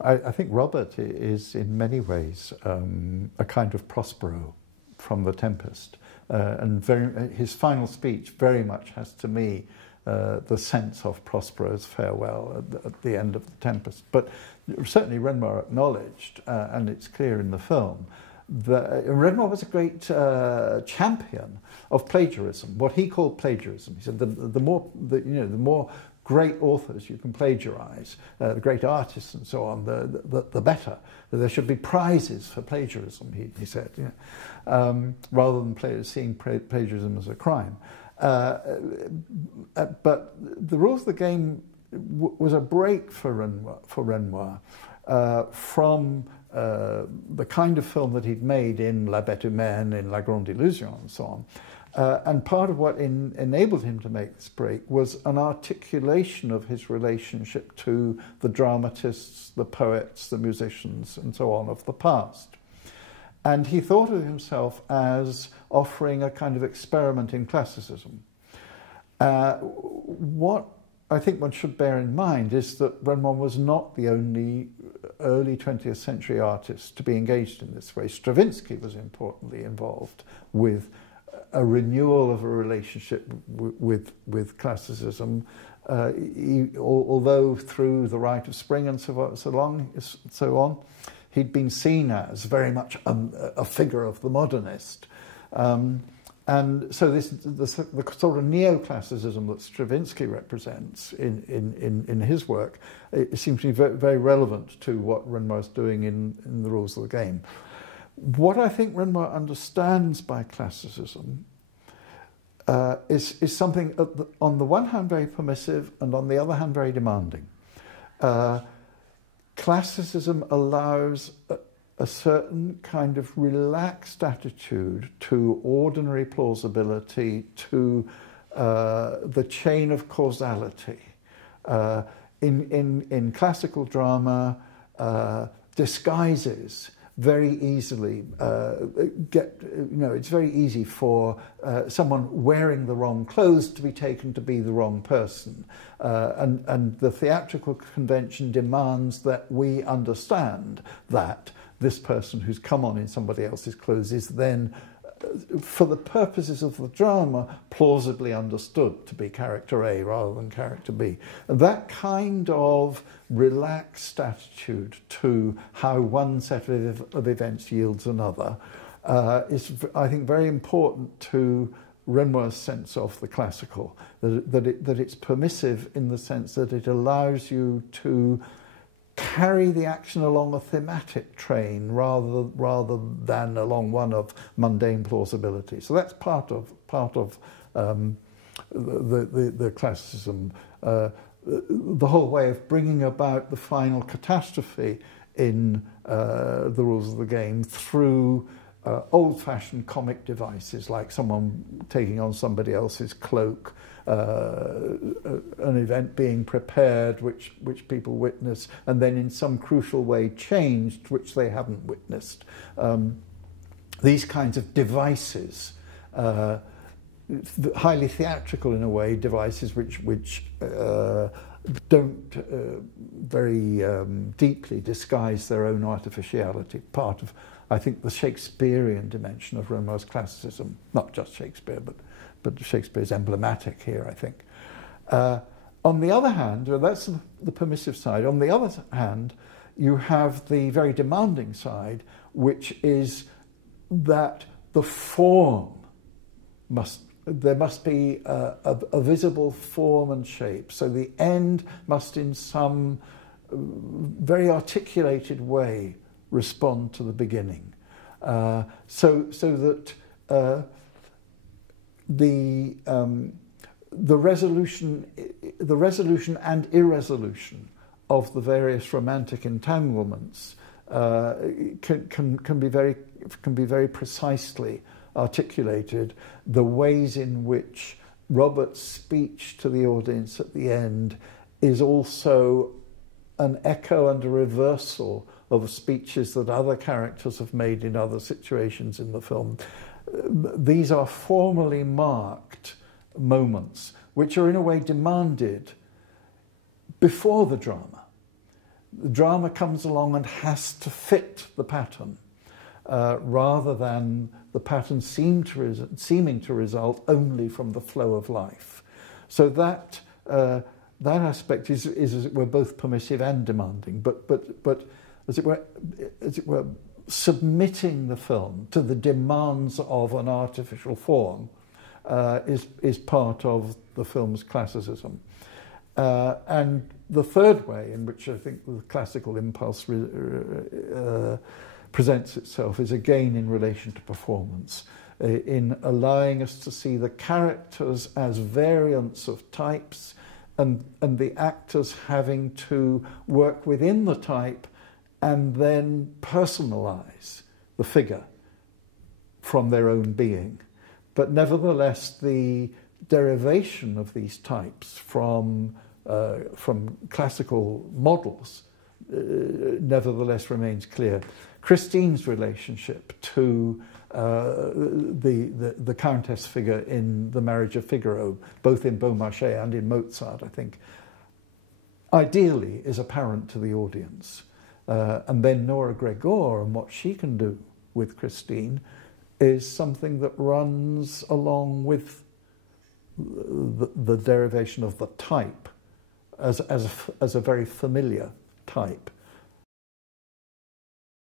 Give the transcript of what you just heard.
I think Robert is in many ways a kind of Prospero from The Tempest, and his final speech very much has to me the sense of Prospero's farewell at the end of The Tempest. But certainly Renoir acknowledged, and it's clear in the film, that Renoir was a great champion of plagiarism, what he called plagiarism. He said the more great authors you can plagiarize, the great artists and so on, the better. There should be prizes for plagiarism, he said, rather than seeing plagiarism as a crime. But the rules of the game was a break for Renoir from the kind of film that he'd made in La Bête Humaine, in La Grande Illusion and so on. And part of what enabled him to make this break was an articulation of his relationship to the dramatists, the poets, the musicians, and so on of the past. And he thought of himself as offering a kind of experiment in classicism. What I think one should bear in mind is that Renoir was not the only early 20th century artist to be engaged in this way. Stravinsky was importantly involved with a renewal of a relationship with classicism, although through The Rite of Spring and so on, he'd been seen as very much a figure of the modernist. And so the sort of neoclassicism that Stravinsky represents in his work, it seems to be very, very relevant to what Renoir's doing in The Rules of the Game. What I think Renoir understands by classicism is something on the one hand very permissive and on the other hand very demanding. Classicism allows a certain kind of relaxed attitude to ordinary plausibility, to the chain of causality. In classical drama, disguises very easily it's very easy for someone wearing the wrong clothes to be taken to be the wrong person. And the theatrical convention demands that we understand that this person who's come on in somebody else's clothes is then, for the purposes of the drama, plausibly understood to be character A rather than character B. And that kind of relaxed attitude to how one set of events yields another is, I think, very important to Renoir's sense of the classical, that it's permissive in the sense that it allows you to carry the action along a thematic train rather than along one of mundane plausibility. So that's part of the classicism, the whole way of bringing about the final catastrophe in The Rules of the Game through old-fashioned comic devices like someone taking on somebody else's cloak, an event being prepared which people witness and then in some crucial way changed which they haven't witnessed. These kinds of devices, highly theatrical in a way, devices which don't very deeply disguise their own artificiality, part of, I think, the Shakespearean dimension of Renoir's classicism. Not just Shakespeare, but Shakespeare's emblematic here, I think. On the other hand, that's the permissive side. On the other hand, you have the very demanding side, which is that the form there must be a visible form and shape. So the end must in some very articulated way respond to the beginning. So that the resolution and irresolution of the various romantic entanglements can be very precisely articulated. The ways in which Robert's speech to the audience at the end is also an echo and a reversal of speeches that other characters have made in other situations in the film. These are formally marked moments which are in a way demanded before the drama. the drama comes along and has to fit the pattern, rather than the pattern seeming to result only from the flow of life. So that aspect is as it were both permissive and demanding, but as it were submitting the film to the demands of an artificial form is part of the film's classicism. And the third way in which I think the classical impulse presents itself is again in relation to performance, in allowing us to see the characters as variants of types, and the actors having to work within the type and then personalize the figure from their own being. But nevertheless, the derivation of these types from classical models nevertheless remains clear. Christine's relationship to the Countess figure in The Marriage of Figaro, both in Beaumarchais and in Mozart, I think, ideally is apparent to the audience. And then Nora Gregor and what she can do with Christine is something that runs along with the derivation of the type as a very familiar type.